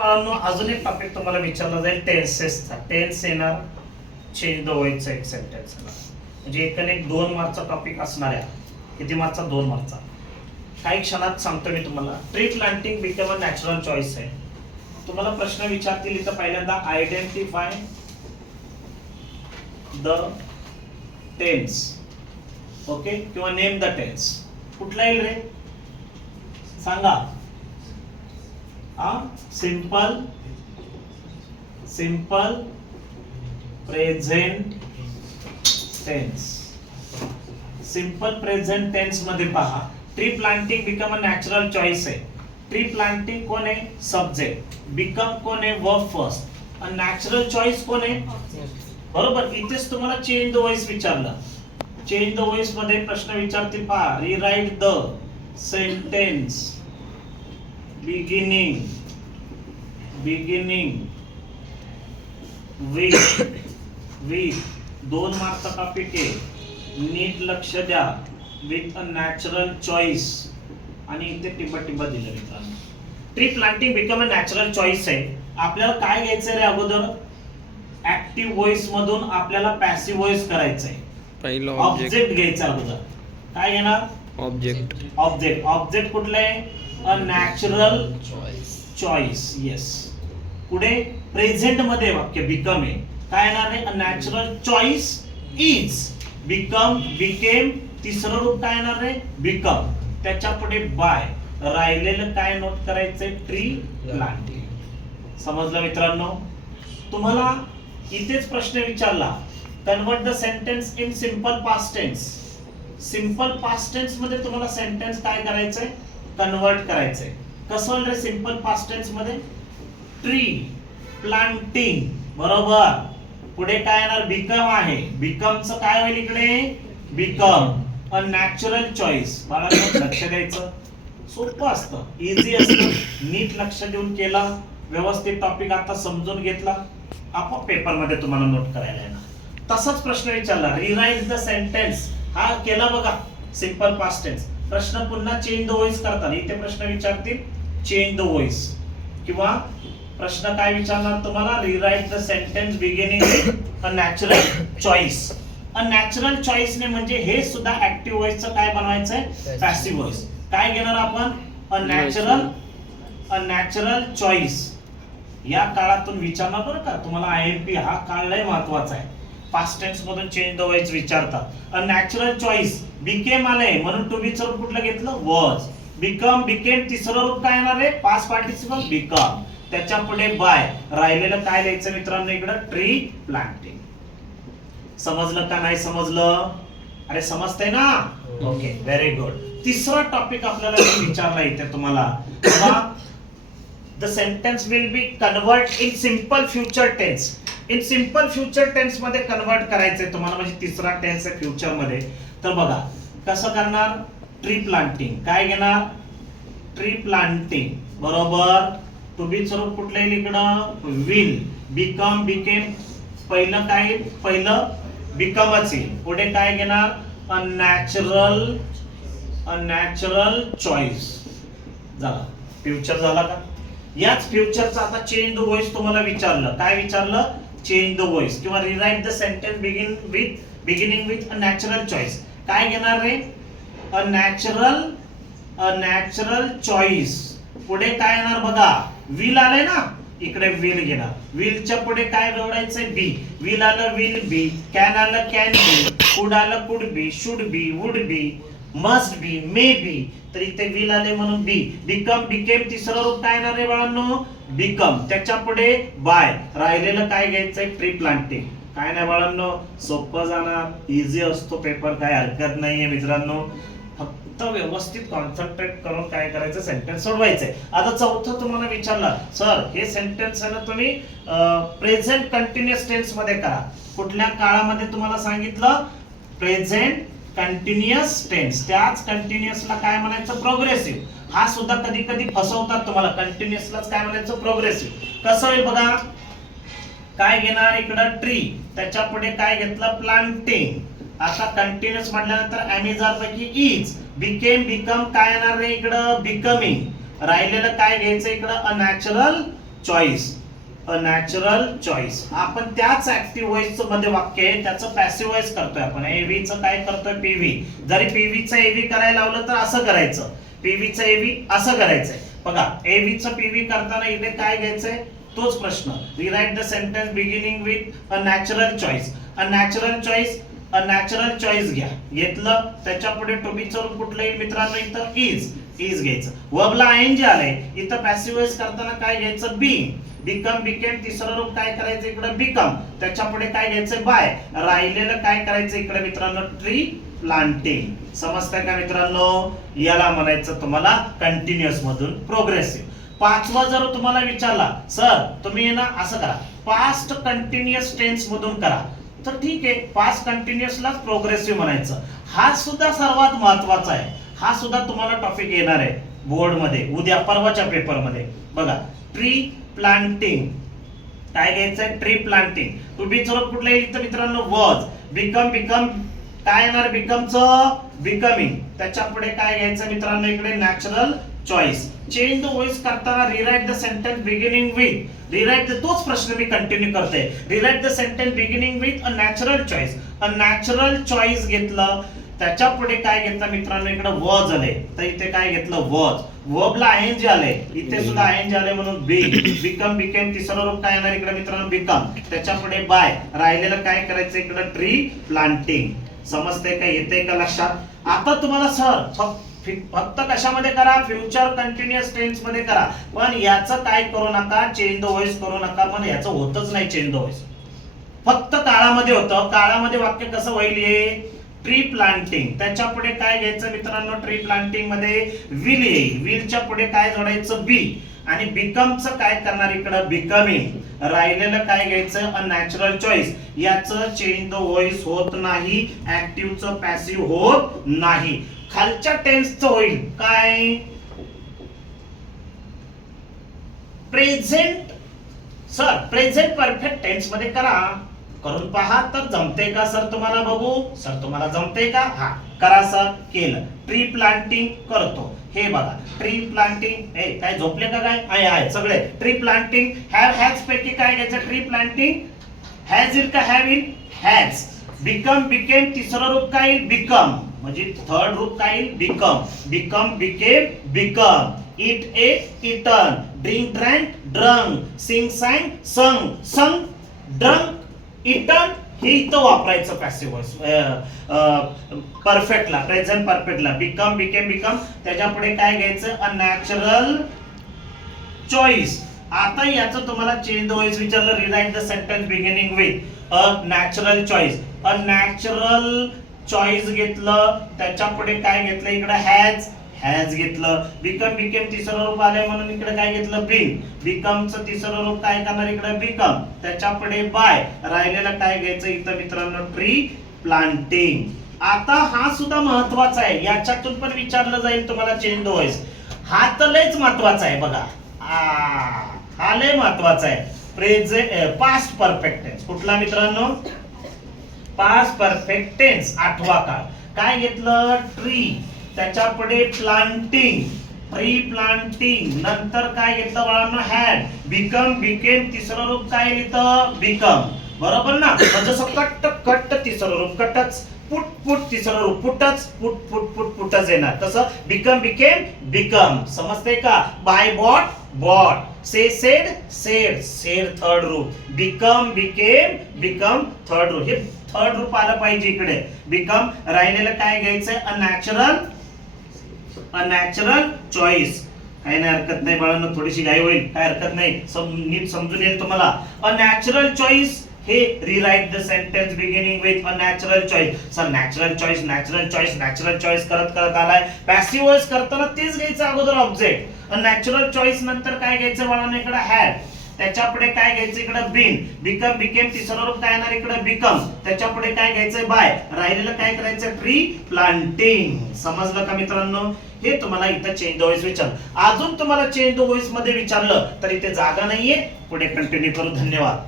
अजून एक टॉपिक तुम्हाला विचारला जाईल टेन्सेसचा. टेन्स येणार, चेंज द वॉइसचा एक सेंटेन्स म्हणजे एकूण एक 2 मार्कचा टॉपिक असणार आहे. किती मार्कचा? 2 मार्कचा. काही क्षणात सांगतो मी तुम्हाला. Tree planting become a natural choice आहे. तुम्हाला प्रश्न विचारतील इथं पहिल्यांदा आयडेंटिफाय द टेन्स, ओके, किंवा नेम द टेन्स. कुठला येईल रे सांगा? Simple present tense. Simple present tense मध्ये पहा, tree planting become a natural choice आहे. ट्री प्लांटिंग कोण आहे? सब्जेक्ट. बिकम कोण आहे? Verb first. आणि नॅचरल चॉईस कोण आहे? बरोबर. इथेच तुम्हाला चेंज द वॉइस विचारलं. चेंज द वॉइस मध्ये प्रश्न विचारतील पहा. Rewrite the sentence beginning with 2 मार्कचा टॉपिक आहे. नीट लक्ष द्या. With a natural choice. आणि इथे टिबा दिलं मित्रांनो. Tree planting become a natural choice आहे. आपल्याला काय घ्यायचं रे अगोदर? ऍक्टिव्ह व्हॉइस मधून आपल्याला पॅसिव्ह व्हॉइस करायचंय. पहिलं ऑब्जेक्ट घ्यायचा अगोदर. काय घेणार? ऑब्जेक्ट कुठलं आहे? अ नॅचरल चॉईस. येस. पुढे प्रेझेंट मध्ये वाक्य बिकम आहे. काय येणार आहे? अ नॅचरल चॉईस इज. बिकेम. तिसरं रूप काय येणार आहे? बिकम. त्याच्या पुढे बाय. राहिलेलं काय नोट करायचंय? Tree planting. समजलं मित्रांनो? तुम्हाला इथेच प्रश्न विचारला, convert the sentence in simple past tense. Simple past tense मध्ये तुम्हाला सेंटेन्स काय करायचंय? कन्वर्ट करायचंय. कसं रे सिंपल पास्ट टेन्स मध्ये? Tree planting. बरोबर. पुढे काय येणार? बिकम आहे. बिकमचं काय होईल इकडे? Become a natural choice. बाळांनो लक्ष द्यायचं. सोपं असतं, इझी असतं. नीट लक्ष देऊन केला, व्यवस्थित टॉपिक आता समजून घेतला, आपोआप पेपर मध्ये तुम्हाला नोट करायला येणार. तसाच प्रश्न विचारला, रिराइट द सेंटेन्स. हा केला बघा, सिंपल पास्ट टेन्स. प्रश्न पुन्हा चेंज द वॉइस करताना इथे प्रश्न विचारतील चेंज द वॉइस, किंवा प्रश्न काय विचारणार तुम्हाला? Rewrite the sentence beginning with a natural choice. A natural choice ने म्हणजे हे सुद्धा ऍक्टिव्ह व्हॉइसचं काय बनवायचंय? Passive voice. काय घेणार आपण? अ नॅचरल चॉईस. या काळातून विचारणार बरं का तुम्हाला. आयएमपी हा काळ लय महत्वाचा आहे. पास्ट टेन्स मधून चेंज द वॉइस विचारतात. अ नॅचरल चॉईस. बिकेम आले म्हणून टू बी चं रूप कुठलं घेतलं? वॉज. बिकेम तिसरं रूप काय येणार आहे? Past participle become. त्याच्या पुढे बाय. राहिलेलं काय लिहायचं मित्रांनो इकडं? Tree planting. समजलं का नाही समजलं? अरे समजतंय ना? Okay, very good. तिसरा टॉपिक आपल्याला विचारला इथे तुम्हाला. The sentence will be convert in simple future tense. In simple future tense मध्ये कन्वर्ट करायचंय तुम्हाला, म्हणजे तिसरा टेन्स आहे फ्युचर मध्ये. तर बघा कसं करणार? Tree planting. काय घेणार? Tree planting. बरोबर. टू बी चं रूप कुठलं येईल इकडं? विल. बिकेम. पहिलं काय? पहिलं बिकमच येईल. पुढे काय घेणार? अ नॅचरल चॉईस. झाला. फ्युचर झाला का? याच फ्युचरचा आता चेंज द वॉइस तुम्हाला विचारलं. काय विचारलं? चेंज द वॉइस किंवा rewrite the sentence beginning with a natural choice. काय घेणार रे? अ नॅचरल चॉईस. पुढे काय येणार बघा? विल आलंय ना, इकडे विल घेणार. विलच्या पुढे काय जोडायचंय? बी. विल आलं विल बी. कॅन आलं कॅन बी. कुड आलं could be. Should be would be. Must be may be. तर इथे विल आले म्हणून बी. बिकेम तिसरं रूप काय येणार आहे बाळांनो? बिकम. त्याच्या पुढे बाय. राहिलेलं काय घ्यायचंय? Tree planting. काय नाही बाळांनो, सोपं जाणार. इझी असतो पेपर, काय हरकत नाहीये मित्रांनो. फक्त व्यवस्थित कॉन्सन्ट्रेट करून काय करायचं? सेंटेन्स सोडवायचंय. आता चौथं तुम्हाला विचारलं, सर हे सेंटेन्स आहे ना तुम्ही प्रेझेंट कंटिन्युअस टेन्स मध्ये करा. कुठल्या काळामध्ये तुम्हाला सांगितलं? Present continuous tense. त्याच कंटिन्युअसला काय म्हणायचं? प्रोग्रेसिव्ह. हा सुद्धा कधी कधी फसवतात तुम्हाला. कंटिन्युअसलाच काय म्हणायचं? प्रोग्रेसिव्ह. कसं होईल बघा? काय घेणार इकडं? ट्री. त्याच्या पुढे काय घेतलं? प्लांटिंग. आता कंटिन्युअस म्हटल्यानंतर अमेझॉन पैकी इज. बिकम काय येणार रे इकडं? बिकमिंग. राहिलेलं काय घ्यायचं इकडं? अ natural choice, a natural choice. आपण त्याच ऍक्टिव्ह व्हॉइस मध्ये वाक्य आहे त्याचं पॅसिव्ह व्हॉइस करतोय आपण. एव्ही चं काय करतोय पीव्ही. जरी पीव्ही चं एव्ही करायला लावलं तर असं करायचं, पीव्ही चं एव्ही असं करायचंय. बघा एव्ही चं पीव्ही करताना इथे काय घ्यायचंय तोच प्रश्न. Rewrite the sentence beginning with a natural choice. A natural choice, a natural choice घ्या, घेतलं त्याच्या पुढे टू बी चं कुठलं येईल मित्रांनो इथं इज, इज घ्यायचं. वर्बला आयएनजी आलंय इथं पॅसिव्ह व्हॉइस करताना काय घ्यायचं बीइंग. बिकम बिकेम तिसरं रूप काय करायचं इकडे बिकम, त्याच्या पुढे काय घ्यायचं बाय. राहिलेलं काय करायचं इकडे मित्रांनो ट्री प्लांटिंग. समजतंय का मित्रांनो. याला म्हणायचं तुम्हाला कंटिन्युअस मधून प्रोग्रेसिव्ह. पाचवा जर तुम्हाला विचारला सर तुम्ही ना असं करा पास्ट कंटिन्युअस टेन्स मधून करा, तर ठीक आहे पास्ट कंटिन्युअसलाच प्रोग्रेसिव्ह म्हणायचं. हा सुद्धा सर्वात महत्वाचा आहे. हा सुद्धा तुम्हाला टॉपिक येणार आहे बोर्ड मध्ये उद्या परवाच्या पेपर मध्ये. बघा ट्री प्लांटिंग काय घ्यायचंय ट्री प्लांटिंग. टू बी चं रूप कुठलं येईल तर मित्रांनो वॉज. बिकम, बिकम काय येणार बिकमचं बिकमिंग, त्याच्या पुढे काय घ्यायचं मित्रांनो इकडे natural choice. Change the voice करताना rewrite the sentence beginning with. Rewrite तोच प्रश्न मी कंटिन्यू करते. Rewrite the sentence beginning with a natural choice. A natural choice घेतलं त्याच्या पुढे काय घेतलं मित्रांनो इकडे वॉज आले, तर इथे काय घेतलं वॉज. वर्बला आयएनजी आले इथे सुद्धा आयएनजी आले म्हणून बी. बिकम बिकेम तिसरं रूप काय येणार इकडे मित्रांनो बिकम, त्याच्या पुढे बाय. राहिलेलं काय करायचं इकडे ट्री प्लांटिंग. समजतंय का येतंय का लक्षात. आता तुम्हाला सर फक्त कशामध्ये करा फ्युचर कंटिन्युअस टेन्स मध्ये करा, पण याचं काय करू नका चेंज द व्हॉइस करू नका. पण याचं होतच नाही चेंज द व्हॉइस, फक्त काळामध्ये होतं. काळामध्ये वाक्य कसं होईल ट्री प्लांटिंग, त्याच्या पुढे काय घ्यायचं मित्रांनो ट्री प्लांटिंग मध्ये विल येईल. विलच्या पुढे काय जोडायचं बी. आणि बिकमचं काय करणार इकडं बिकमिंग. राहिलेलं काय घ्यायचं अ नॅचरल चॉईस. याचं चेंज द व्हॉइस होत नाही, ऍक्टिव्हचं पॅसिव्ह होत नाही. खालच्या टेन्सचं होईल काय present. Sir present perfect tense मध्ये करा, करून पहा तर जमते का सर तुम्हाला. बघू सर तुम्हाला जमते का. हा करा सर. केलं ट्री प्लांटिंग करतो. हे बघा ट्री प्लांटिंग. काय झोपले का काय आहे सगळे. ट्री प्लांटिंग हॅव हॅज पैकी काय घ्यायचं ट्री प्लांटिंग हॅज येईल का हॅव येईल हॅज. बिकम बिकेम तिसरं रूप काय येईल बिकम, म्हणजे थर्ड रूप काय येईल become. Become became become. It ate eaten. Drink drank drunk. Sing sang sung sung drunk eaten. हे इथं वापरायचं पॅसिव्ह व्हॉइस परफेक्टला प्रेझेंट परफेक्टला. बिकम बिकेम बिकम त्याच्या पुढे काय घ्यायचं अ नॅचरल चॉईस. आता याचं तुम्हाला चेंज द व्हॉइस विचारलं rewrite the sentence beginning with a natural choice. A natural choice घेतलं त्याच्या पुढे काय घेतलं इकडे हॅज, हॅज घेतलं. बिकम बिकेम तिसरं रूप आलंय म्हणून इकडे काय घेतलं बीन. बिकमचं तिसरं रूप काय करणार इकडे बिकम, त्याच्या पुढे बाय. राहिलेलं काय घ्यायचं इथं मित्रांनो ट्री प्लांटिंग. आता हा सुद्धा महत्वाचा आहे, याच्यातून पण विचारलं जाईल तुम्हाला चेंज द व्हॉइस. हा तर लयच महत्वाचा आहे बघा. हा लय महत्वाचा आहे. प्रेझेंट पास्ट परफेक्ट टेन्स कुठला मित्रांनो पास्ट परफेक्ट टेन्स आठवा काळ. काय घेतलं ट्री त्याच्या पुढे प्लांटिंग. ट्री प्लांटिंग नंतर काय घेतलं बाळांनो हॅड. बिकम बिकेम तिसरं रूप काय लिहितं बिकम. बरोबर ना. जसं कट्ट कट्ट तिसरं रूप कटच. पुट पुट तिसरं रूप पुटच. पुट पुट पुट पुटच येणार. तसं बिकम बिकेम बिकम. समजते का. Buy bought bought. Say said said said third रूप. बिकम बिकेम बिकम थर्ड रूप. हे थर्ड रूप आलं पाहिजे इकडे बिकम. राहिलेलं काय घ्यायचंय अ नॅचरल चॉईस. काही नाही हरकत नाही बाळांनो, थोडीशी घाई होईल काय हरकत नाही, नीट समजून येईल तुम्हाला. अ नॅचरल चॉईस हे rewrite the sentence beginning with a natural choice. Sir natural choice natural choice natural choice करत करत आलाय. पॅसिव्ह व्हॉइस करताना तेच घ्यायचं अगोदर ऑब्जेक्ट. अ नॅचरल चॉईस नंतर काय घ्यायचं बाळांनो इकडे हॅड. त्याच्या पुढे काय घ्यायचं इकडे बीन. बिकम बिकेम तिसरं रूप काय येणार इकडे बिकम. त्याच्या पुढे काय घ्यायचंय बाय. राहिलेलं काय करायचं ट्री प्लांटिंग. समजलं का मित्रांनो. हे तुम्हाला इथं चेंज द व्हॉइस विचारलं. अजून तुम्हाला चेंज द व्हॉइस मध्ये विचारलं तर इथे जागा नाहीये, पुढे कंटिन्यू करू. धन्यवाद.